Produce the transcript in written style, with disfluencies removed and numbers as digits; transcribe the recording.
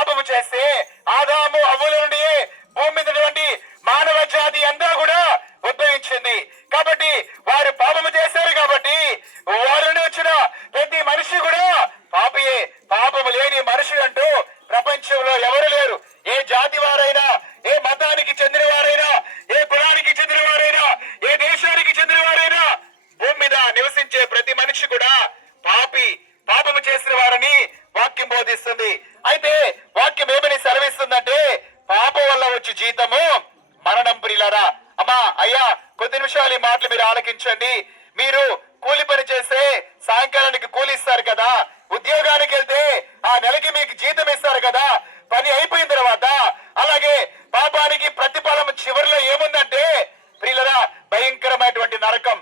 పాపము చేస్తే ఆదాము అవ్వుల నుండి భూమి మీద మానవ జాతి అంతా కూడా ఉద్భవించింది. కాబట్టి వారు పాపము చేశారు కాబట్టి వారిని వచ్చిన ప్రతి మనిషి కూడా పాపియే. పాపము లేని మనిషి అంటూ ప్రపంచంలో ఎవరు లేరు. ఏ జాతి వారైనా, ఏ మతానికి చెందిన వారైనా, ఏ కులానికి చెందిన వారైనా, ఏ దేశానికి చెందిన వారైనా, భూమి మీద నివసించే ప్రతి మనిషి కూడా పాపి, పాపము చేసిన వారని వాక్యం బోధిస్తుంది. అయితే వాక్యం ఏమని సెలవిస్తుందంటే పాపం వల్ల వచ్చే జీతము మరణం. ప్రియులారా, అమ్మా అయ్యా, కొద్ది నిమిషాలు ఈ మాటలు మీరు ఆలకించండి. మీరు కూలి పని చేస్తే సాయంకాలానికి కూలి ఇస్తారు కదా, ఉద్యోగానికి వెళ్తే ఆ నెలకి మీకు జీతం ఇస్తారు కదా. పని అయిపోయిన తర్వాత అలాగే పాపానికి ప్రతిఫలం చివరిలో ఏముందంటే ప్రియులారా భయంకరమైనటువంటి నరకం.